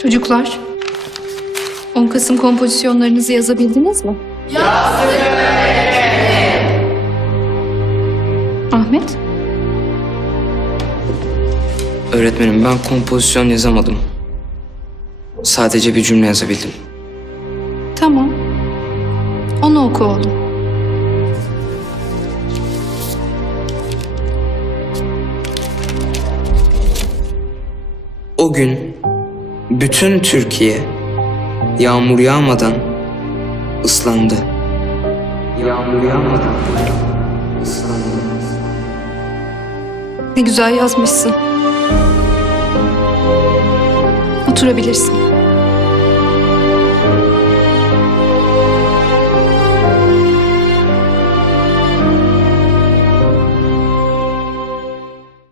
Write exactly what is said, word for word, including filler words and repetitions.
Çocuklar, on Kasım kompozisyonlarınızı yazabildiniz mi? Yazdık öğretmenim. Ahmet? Öğretmenim, ben kompozisyon yazamadım. Sadece bir cümle yazabildim. Tamam. Onu oku oğlum. O gün bütün Türkiye yağmur yağmadan ıslandı. Yağmur yağmadan ıslandı. Ne güzel yazmışsın. Oturabilirsin.